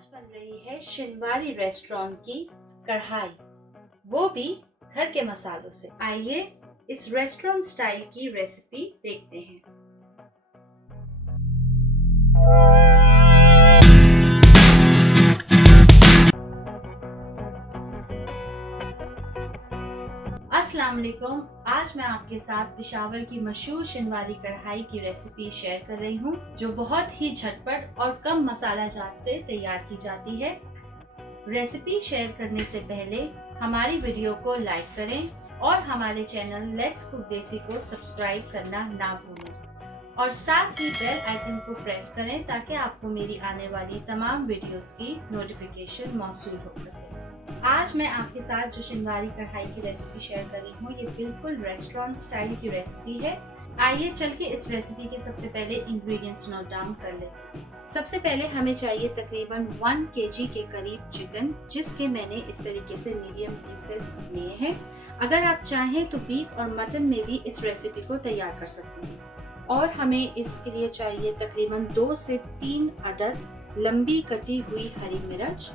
आज बन रही है शिनवारी रेस्टोरेंट की कढ़ाई, वो भी घर के मसालों से। आइए इस रेस्टोरेंट स्टाइल की रेसिपी देखते हैं। अस्सलाम वालेकुम। आज मैं आपके साथ पेशावर की मशहूर शिनवारी कढ़ाई की रेसिपी शेयर कर रही हूँ, जो बहुत ही झटपट और कम मसाला जात से तैयार की जाती है। रेसिपी शेयर करने से पहले हमारी वीडियो को लाइक करें और हमारे चैनल लेट्स कुक देसी को सब्सक्राइब करना ना भूलें और साथ ही बेल आइकन को प्रेस करें ताकि आपको मेरी आने वाली तमाम वीडियोस की नोटिफिकेशन मौसूल हो सके। आज मैं आपके साथ जो शिनवारी कढ़ाई की रेसिपी शेयर कर रही हूँ, ये बिल्कुल रेस्टोरेंट स्टाइल की रेसिपी है। आइए चल के इस रेसिपी के सबसे पहले इंग्रेडिएंट्स नोट डाउन कर लेते हैं। सबसे पहले हमें चाहिए तकरीबन 1 kg के करीब चिकन, जिसके मैंने इस तरीके से मीडियम पीसेस लिए हैं। अगर आप चाहें तो बीफ और मटन में भी इस रेसिपी को तैयार कर सकते हैं। और हमें इसके लिए चाहिए तकरीबन 2 से 3 अदद लंबी कटी हुई हरी मिर्च,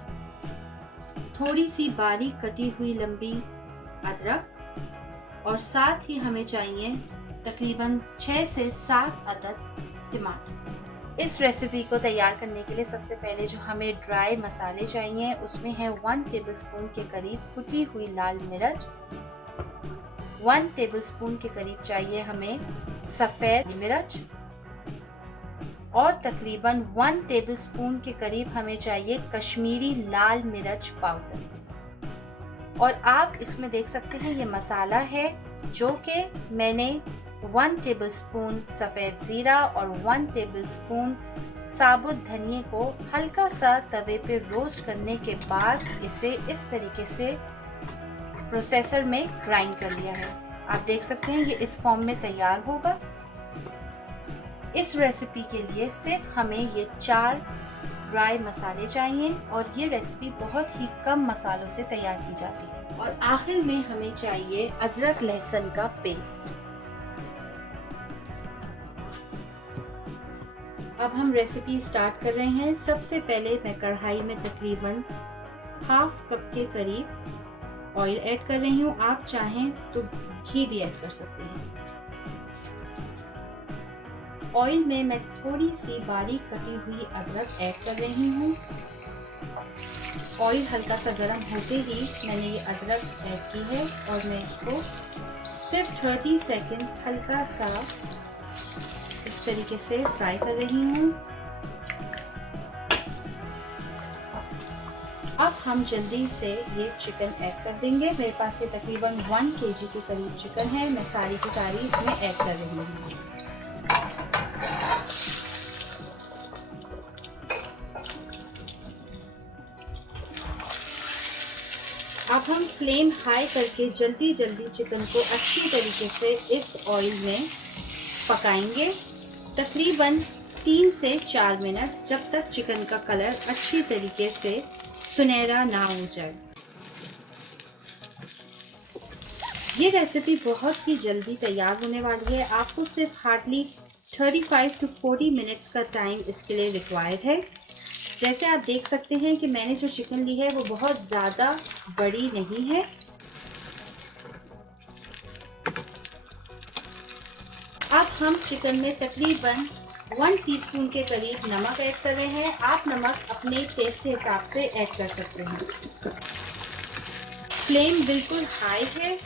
थोड़ी सी बारीक कटी हुई लंबी अदरक और साथ ही हमें चाहिए तकरीबन 6 से 7 अदद टमाटर। इस रेसिपी को तैयार करने के लिए सबसे पहले जो हमें ड्राई मसाले चाहिए उसमें है 1 टेबलस्पून के करीब कुटी हुई लाल मिर्च, 1 टेबलस्पून के करीब चाहिए हमें सफ़ेद मिर्च और तकरीबन 1 टेबलस्पून के करीब हमें चाहिए कश्मीरी लाल मिर्च पाउडर। और आप इसमें देख सकते हैं ये मसाला है, जो कि मैंने 1 टेबलस्पून सफ़ेद ज़ीरा और 1 टेबलस्पून साबुत धनिया को हल्का सा तवे पे रोस्ट करने के बाद इसे इस तरीके से प्रोसेसर में ग्राइंड कर लिया है। आप देख सकते हैं ये इस फॉर्म में तैयार होगा। इस रेसिपी के लिए सिर्फ हमें ये 4 ड्राई मसाले चाहिए और ये रेसिपी बहुत ही कम मसालों से तैयार की जाती है। और आखिर में हमें चाहिए अदरक लहसुन का पेस्ट। अब हम रेसिपी स्टार्ट कर रहे हैं। सबसे पहले मैं कढ़ाई में तकरीबन ½ कप के करीब ऑयल ऐड कर रही हूँ। आप चाहें तो घी भी ऐड कर सकते हैं। ऑयल में मैं थोड़ी सी बारीक कटी हुई अदरक ऐड कर रही हूँ। ऑयल हल्का सा गर्म होते ही मैंने ये अदरक ऐड की है और मैं इसको सिर्फ 30 सेकंड्स हल्का सा इस तरीके से फ्राई कर रही हूँ। अब हम जल्दी से ये चिकन ऐड कर देंगे। मेरे पास ये तकरीबन 1 kg के करीब चिकन है। मैं सारी की सारी इसमें ऐड कर रही हूँ। अब हम फ्लेम हाई करके जल्दी जल्दी चिकन को अच्छी तरीके से इस ऑयल में पकाएंगे, तकरीबन 3 से 4 मिनट, जब तक चिकन का कलर अच्छी तरीके से सुनहरा ना हो जाए। ये रेसिपी बहुत ही जल्दी तैयार होने वाली है। आपको सिर्फ हार्डली 35 to 40 मिनट्स का टाइम इसके लिए रिक्वायर्ड है। जैसे आप देख सकते हैं कि मैंने जो चिकन ली है वो बहुत ज़्यादा बड़ी नहीं है। अब हम चिकन में तकरीबन 1 टीस्पून के करीब नमक ऐड कर रहे हैं। आप नमक अपने टेस्ट के हिसाब से ऐड कर सकते हैं। फ्लेम बिल्कुल हाई है।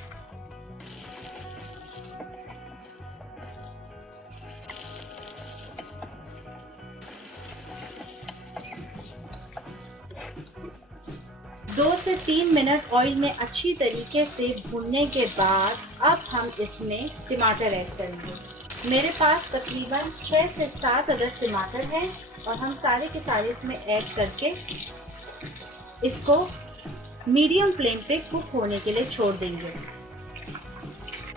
दो से 3 मिनट ऑयल में अच्छी तरीके से भूनने के बाद अब हम इसमें टमाटर ऐड करेंगे। मेरे पास तकरीबन 6 से 7 अदद टमाटर हैं और हम सारे के सारे इसमें ऐड करके इसको मीडियम फ्लेम पे कुक होने के लिए छोड़ देंगे।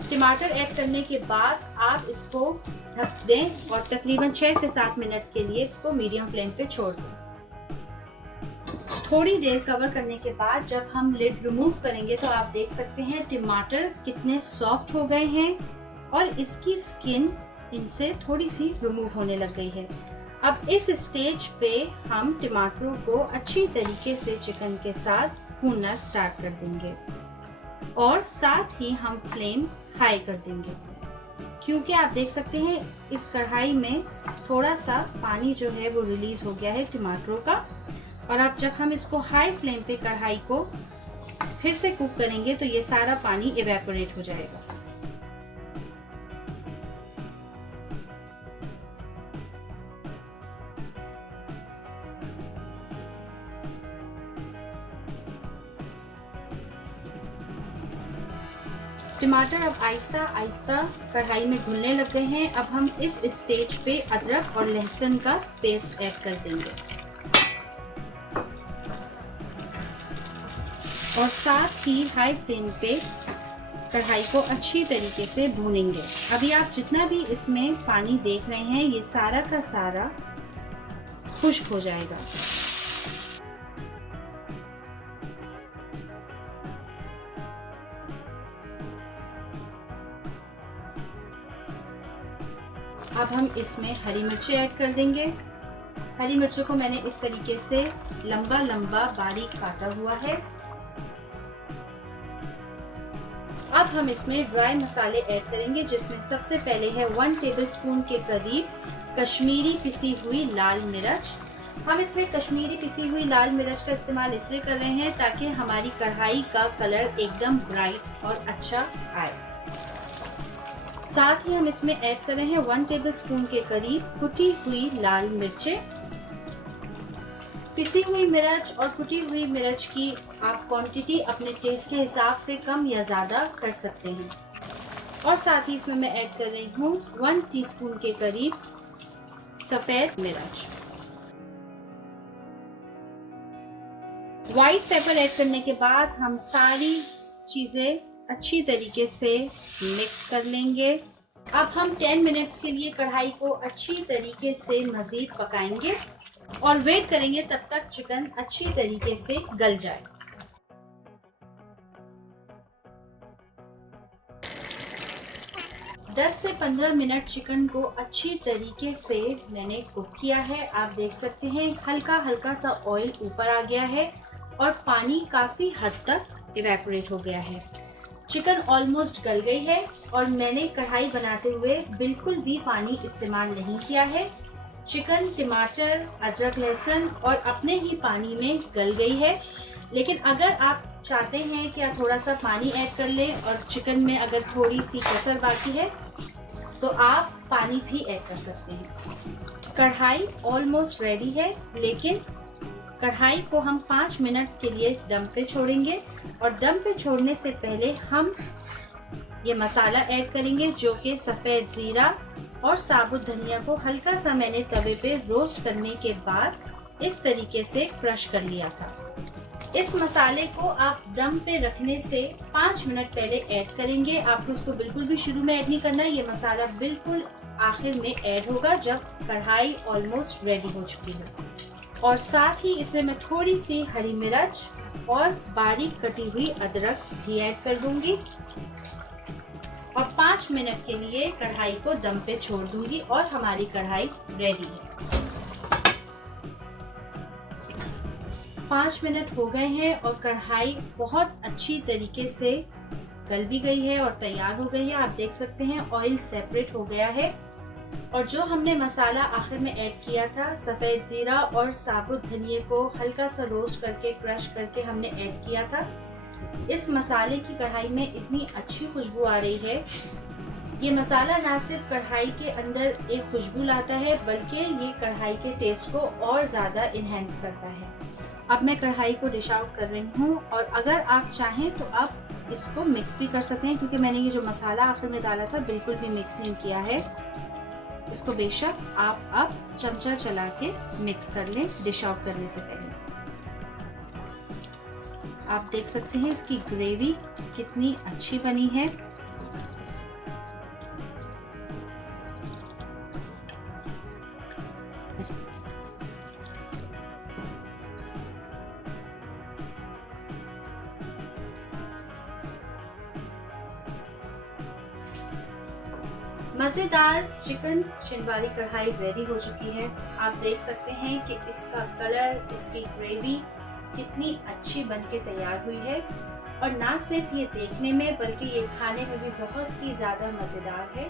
टमाटर ऐड करने के बाद आप इसको ढक दें और तकरीबन 6 से 7 मिनट के लिए इसको मीडियम फ्लेम पे छोड़ दें। थोड़ी देर कवर करने के बाद जब हम लिड रिमूव करेंगे तो आप देख सकते हैं टमाटर कितने सॉफ्ट हो गए हैं और इसकी स्किन इनसे थोड़ी सी रिमूव होने लग गई है। अब इस स्टेज पे हम टमाटरों को अच्छी तरीके से चिकन के साथ भूनना स्टार्ट कर देंगे और साथ ही हम फ्लेम हाई कर देंगे, क्योंकि आप देख सकते हैं इस कढ़ाई में थोड़ा सा पानी जो है वो रिलीज हो गया है टमाटरों का। और अब जब हम इसको हाई फ्लेम पे कढ़ाई को फिर से कुक करेंगे तो ये सारा पानी इवेपोरेट हो जाएगा। टमाटर अब आहिस्ता आहिस्ता कढ़ाई में घुलने लग गए हैं। अब हम इस स्टेज पे अदरक और लहसुन का पेस्ट ऐड कर देंगे और साथ ही हाई फ्लेम पे कढ़ाई को अच्छी तरीके से भूनेंगे। अभी आप जितना भी इसमें पानी देख रहे हैं ये सारा का सारा खुश्क हो जाएगा। अब हम इसमें हरी मिर्ची ऐड कर देंगे। हरी मिर्चों को मैंने इस तरीके से लंबा लंबा बारीक काटा हुआ है। अब हम इसमें ड्राई मसाले ऐड करेंगे, जिसमें सबसे पहले है 1 टेबलस्पून के करीब कश्मीरी पिसी हुई लाल मिर्च। हम इसमें कश्मीरी पिसी हुई लाल मिर्च का इस्तेमाल इसलिए कर रहे हैं ताकि हमारी कढ़ाई का कलर एकदम ब्राइट और अच्छा आए। साथ ही हम इसमें ऐड कर रहे हैं 1 टेबलस्पून के करीब कुटी हुई लाल मिर्चें। पिसी हुई मिर्च और कुटी हुई मिर्च की आप क्वांटिटी अपने टेस्ट के हिसाब से कम या ज़्यादा कर सकते हैं। और साथ ही इसमें मैं ऐड कर रही हूँ 1 टीस्पून के करीब सफ़ेद मिर्च। व्हाइट पेपर ऐड करने के बाद हम सारी चीज़ें अच्छी तरीके से मिक्स कर लेंगे। अब हम 10 मिनट्स के लिए कढ़ाई को अच्छी तरीके से मज़ीद पकाएंगे और वेट करेंगे तब तक चिकन अच्छी तरीके से गल जाए। दस से 15 मिनट चिकन को अच्छी तरीके से मैंने कुक किया है। आप देख सकते हैं हल्का हल्का सा ऑयल ऊपर आ गया है और पानी काफ़ी हद तक इवेपोरेट हो गया है। चिकन ऑलमोस्ट गल गई है और मैंने कढ़ाई बनाते हुए बिल्कुल भी पानी इस्तेमाल नहीं किया है। चिकन, टमाटर, अदरक, लहसुन और अपने ही पानी में गल गई है। लेकिन अगर आप चाहते हैं कि आप थोड़ा सा पानी ऐड कर लें और चिकन में अगर थोड़ी सी कसर बाकी है तो आप पानी भी ऐड कर सकते हैं। कढ़ाई ऑलमोस्ट रेडी है, लेकिन कढ़ाई को हम 5 मिनट के लिए दम पे छोड़ेंगे और दम पे छोड़ने से पहले हम ये मसाला ऐड करेंगे, जो कि सफ़ेद ज़ीरा और साबुत धनिया को हल्का सा मैंने तवे पे रोस्ट करने के बाद इस तरीके से क्रश कर लिया था। इस मसाले को आप दम पे रखने से 5 मिनट पहले ऐड करेंगे। आपको उसको बिल्कुल भी शुरू में ऐड नहीं करना। ये मसाला बिल्कुल आखिर में ऐड होगा जब कढ़ाई ऑलमोस्ट रेडी हो चुकी है। और साथ ही इसमें मैं थोड़ी सी हरी मिर्च और बारीक कटी हुई अदरक भी ऐड कर दूंगी और 5 मिनट के लिए कढ़ाई को दम पे छोड़ दूंगी और हमारी कढ़ाई रेडी है। 5 मिनट हो गए हैं और कढ़ाई बहुत अच्छी तरीके से गल भी गई है और तैयार हो गई है। आप देख सकते हैं ऑयल सेपरेट हो गया है और जो हमने मसाला आखिर में ऐड किया था, सफ़ेद ज़ीरा और साबुत धनिए को हल्का सा रोस्ट करके क्रश करके हमने ऐड किया था। इस मसाले की कढ़ाई में इतनी अच्छी खुशबू आ रही है। ये मसाला ना सिर्फ कढ़ाई के अंदर एक खुशबू लाता है, बल्कि ये कढ़ाई के टेस्ट को और ज़्यादा इन्हेंस करता है। अब मैं कढ़ाई को डिश आउट कर रही हूँ और अगर आप चाहें तो आप इसको मिक्स भी कर सकते हैं, क्योंकि मैंने ये जो मसाला आखिर में डाला था बिल्कुल भी मिक्स नहीं किया है। इसको बेशक आप अब चमचा चला के मिक्स कर लें डिश आउट करने से पहले। आप देख सकते हैं इसकी ग्रेवी कितनी अच्छी बनी है। मज़ेदार चिकन चिनवाली कढ़ाई रेडी हो चुकी है। आप देख सकते हैं कि इसका कलर, इसकी ग्रेवी कितनी अच्छी बनके तैयार हुई है और ना सिर्फ ये देखने में बल्कि ये खाने में भी बहुत ही ज़्यादा मज़ेदार है।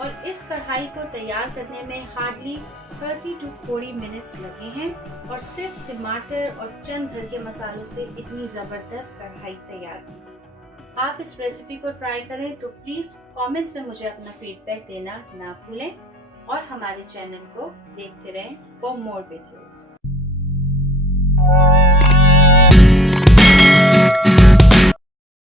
और इस कढ़ाई को तैयार करने में हार्डली 30 to 40 मिनट्स लगे हैं और सिर्फ टमाटर और चंद घर के मसालों से इतनी ज़बरदस्त कढ़ाई तैयार हुई। आप इस रेसिपी को ट्राई करें तो प्लीज़ कमेंट्स में मुझे अपना फीडबैक देना ना भूलें और हमारे चैनल को देखते रहें फॉर मोर वीडियोस।